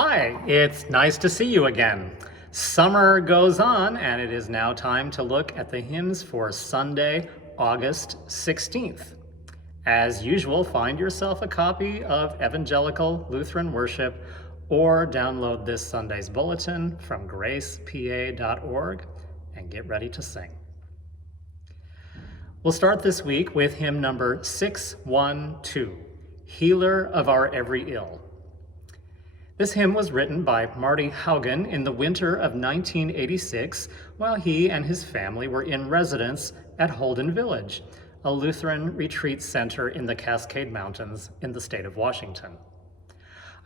Hi, it's nice to see you again. Summer goes on, and it is now time to look at the hymns for Sunday, August 16th. As usual, find yourself a copy of Evangelical Lutheran Worship or download this Sunday's bulletin from gracepa.org and get ready to sing. We'll start this week with hymn number 612, Healer of Our Every Ill. This hymn was written by Marty Haugen in the winter of 1986 while he and his family were in residence at Holden Village, a Lutheran retreat center in the Cascade Mountains in the state of Washington.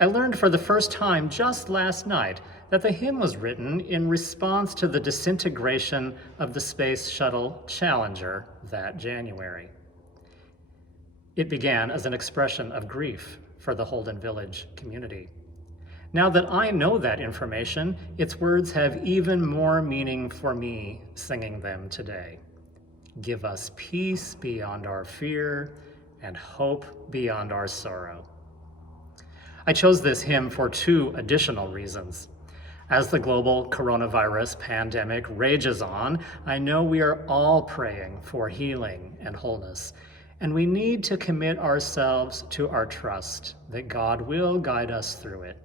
I learned for the first time just last night that the hymn was written in response to the disintegration of the Space Shuttle Challenger that January. It began as an expression of grief for the Holden Village community. Now that I know that information, its words have even more meaning for me singing them today. Give us peace beyond our fear and hope beyond our sorrow. I chose this hymn for two additional reasons. As the global coronavirus pandemic rages on, I know we are all praying for healing and wholeness, and we need to commit ourselves to our trust that God will guide us through it.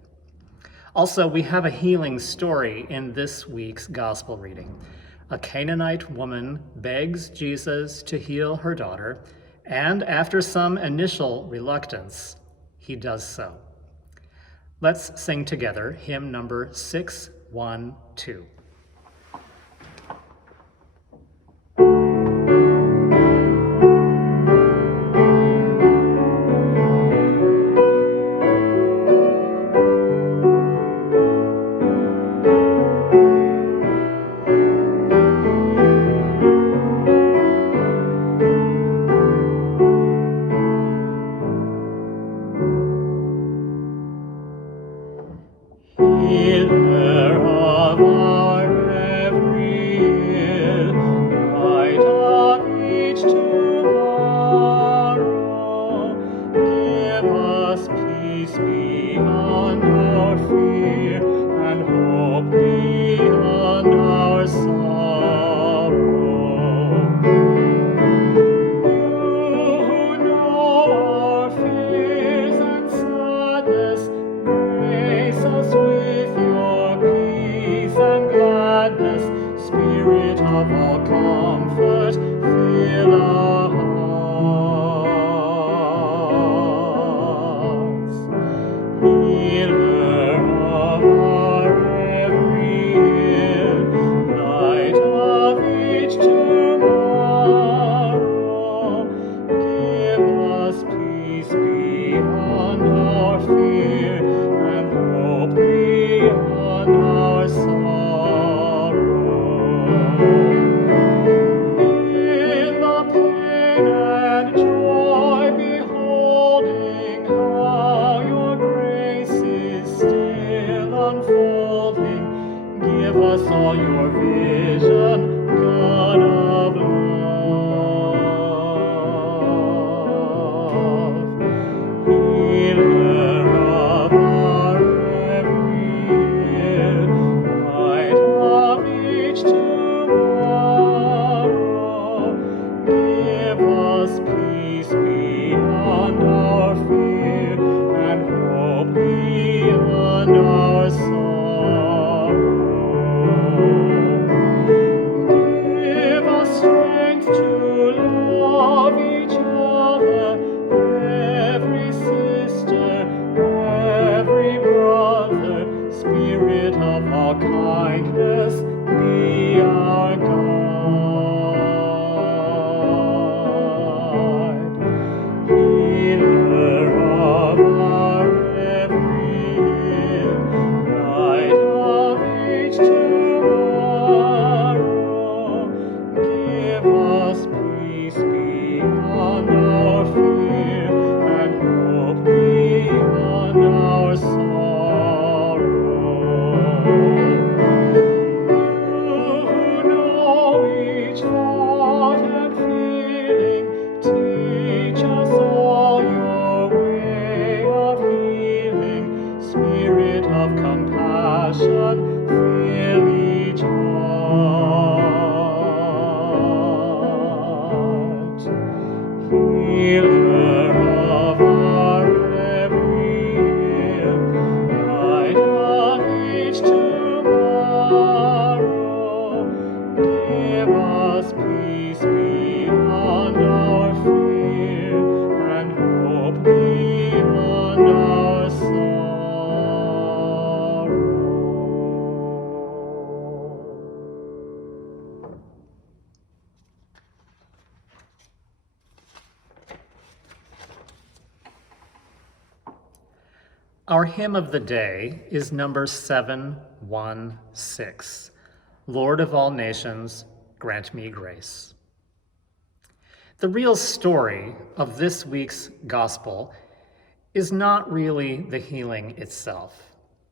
Also, we have a healing story in this week's gospel reading. A Canaanite woman begs Jesus to heal her daughter, and after some initial reluctance, he does so. Let's sing together hymn number 612. Healer of our every ill, light of each tomorrow, give us peace beyond our fear and hope beyond our sorrow. You who know our fears and sadness, grace us with your peace and gladness. Spirit of all comfort, fill our hearts. Healer of our every ill, light of each tomorrow, give us peace beyond our fear and hope beyond our sorrow. In the pain and joy, beholding how your grace is still unfolding, give us all your vision, God of love. Healer of our every ill, light of each tomorrow, give us peace beyond our fear and hope beyond our sorrow. compassion fill each heart. Healer of our every ill, light of each tomorrow, give us peace beyond our fear, and hope beyond our sorrow. Our hymn of the day is number 716. Lord of all nations, grant me grace. The real story of this week's gospel is not really the healing itself,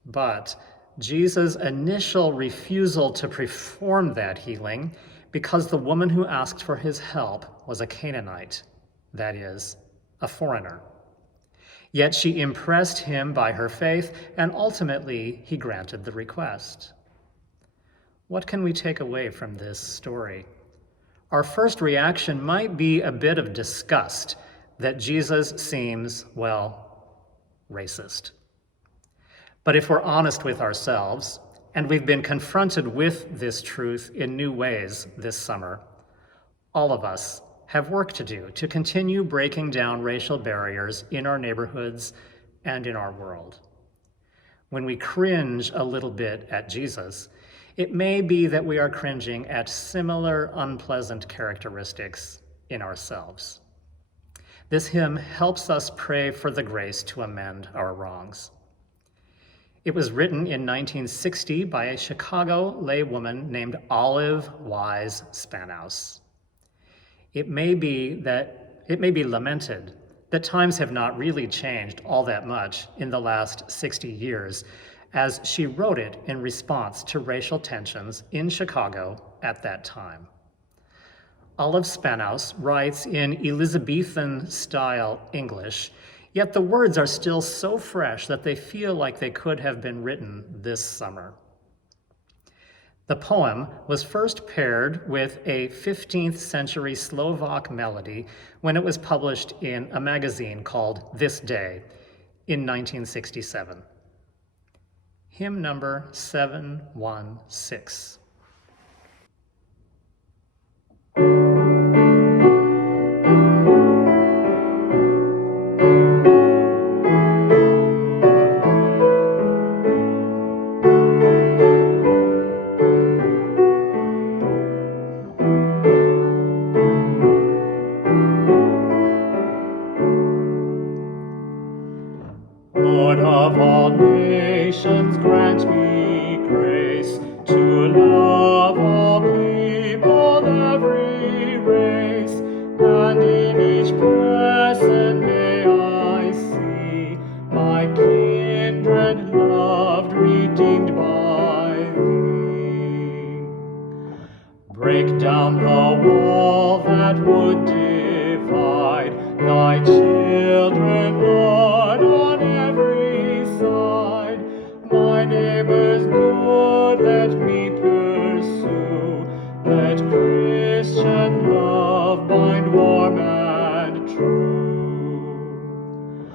but Jesus' initial refusal to perform that healing because the woman who asked for his help was a Canaanite, that is, a foreigner. Yet she impressed him by her faith, and ultimately he granted the request. What can we take away from this story? Our first reaction might be a bit of disgust that Jesus seems, well, racist. But if we're honest with ourselves, and we've been confronted with this truth in new ways this summer, all of us have work to do to continue breaking down racial barriers in our neighborhoods and in our world. When we cringe a little bit at Jesus, it may be that we are cringing at similar unpleasant characteristics in ourselves. This hymn helps us pray for the grace to amend our wrongs. It was written in 1960 by a Chicago laywoman named Olive Wise Spanos. It may be lamented that times have not really changed all that much in the last 60 years, as she wrote it in response to racial tensions in Chicago at that time. Olive Spanos writes in Elizabethan-style English, yet the words are still so fresh that they feel like they could have been written this summer. The poem was first paired with a 15th century Slovak melody when it was published in a magazine called This Day in 1967. Hymn number 716. Lord of all nations, grant me grace to love all people, every race, and in each person may I see my kindred loved, redeemed by thee. Break down the wall that would divide thy children, Lord, on every side. My neighbor's good let me pursue. Let Christian love bind warm and true.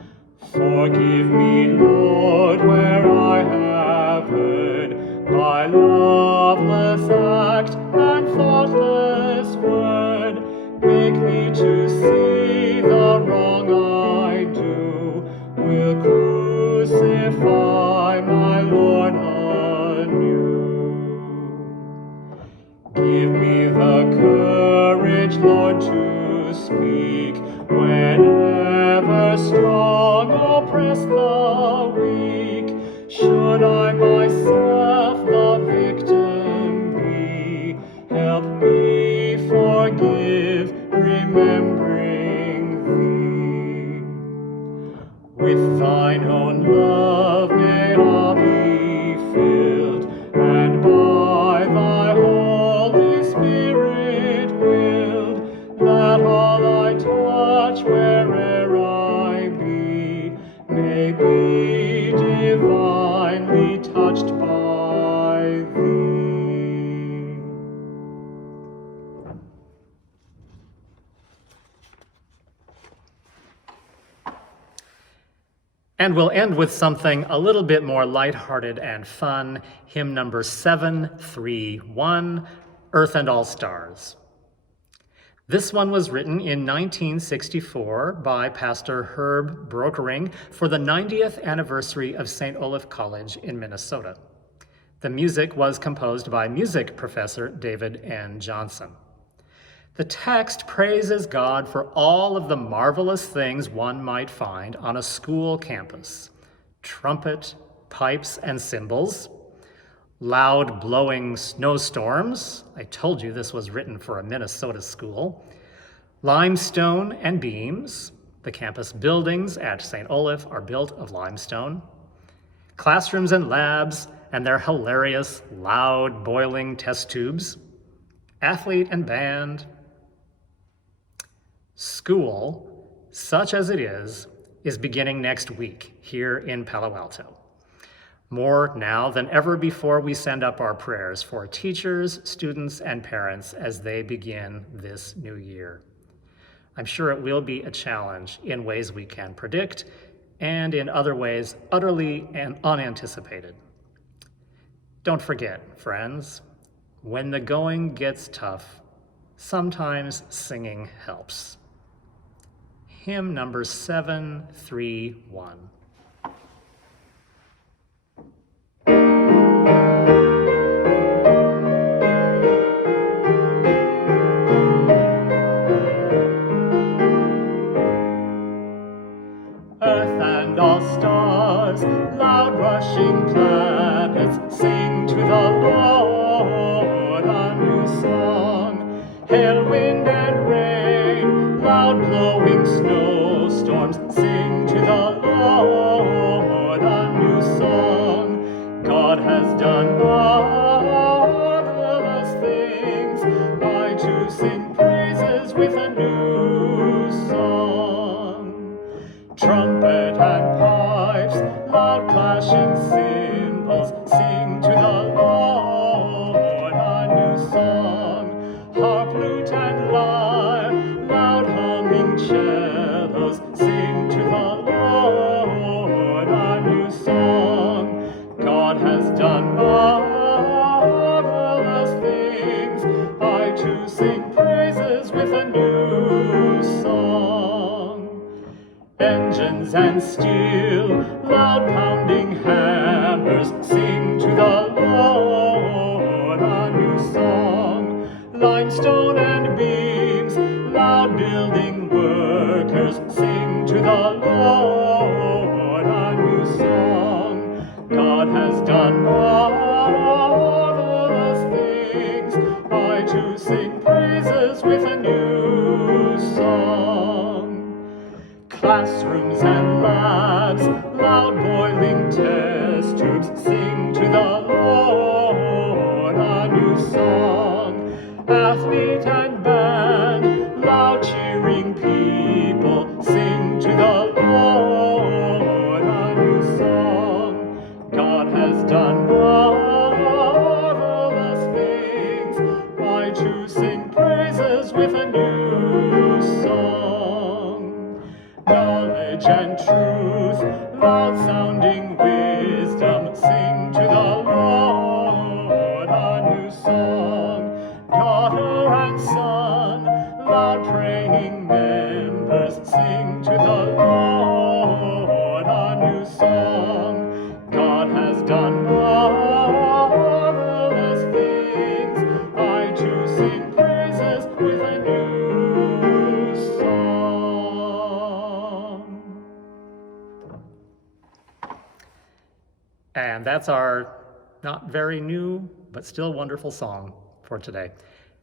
Forgive me, Lord, where I have heard by loveless act and thoughtless word. Make me to see the wrong I do, will crucify my Lord anew. Give me the courage, Lord, to speak whenever strong oppress the weak. Should I myself the victim be, help me forgive, remembering thee. With thine own love may I be filled, and by thy Holy Spirit willed, that all I touch where'er I be may be divinely touched by And we'll end with something a little bit more lighthearted and fun, hymn number 731, Earth and All Stars. This one was written in 1964 by Pastor Herb Brokering for the 90th anniversary of St. Olaf College in Minnesota. The music was composed by music professor David N. Johnson. The text praises God for all of the marvelous things one might find on a school campus: trumpet, pipes, and cymbals, loud blowing snowstorms. I told you this was written for a Minnesota school. Limestone and beams. The campus buildings at St. Olaf are built of limestone. Classrooms and labs and their hilarious, loud, boiling test tubes. Athlete and band. School, such as it is beginning next week here in Palo Alto. More now than ever before, we send up our prayers for teachers, students, and parents as they begin this new year. I'm sure it will be a challenge in ways we can predict and in other ways utterly and unanticipated. Don't forget, friends, when the going gets tough, sometimes singing helps. Hymn number 731. Earth and all stars, loud rushing planets, sing to the Lord a new song. Hail, wind, and rain, loud blowing snowstorms, sing to the Lord a new song. God has done marvelous things. I too sing praises with a new song. Trumpet and pipes, loud clashing cymbals, sing to the Lord a new song. Harp, lute, and lyre, loud humming cellos, sing to the Lord a new song. God has done marvelous things. I too sing praises with a new song. Engines and steel, loud pounding hammers, sing to the Lord a new song. Limestone and beams, loud building workers, sing to the Lord a new song. God has done marvelous things. I too sing praises with a new song. Classrooms and labs, loud boiling test tubes, sing to the Lord a new song. Athlete and band, loud cheering people, sing to the Lord a new song. God has done marvelous things. I too sing praises with a new song. Knowledge and truth, loud sounding wisdom, sing to the Lord a new song. Daughter and son, loud praying members, sing to the Lord a new song. God has done marvelous things. I too sing praises with a new song. And that's our not very new, but still wonderful song for today.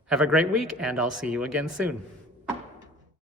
Have a great week, and I'll see you again soon.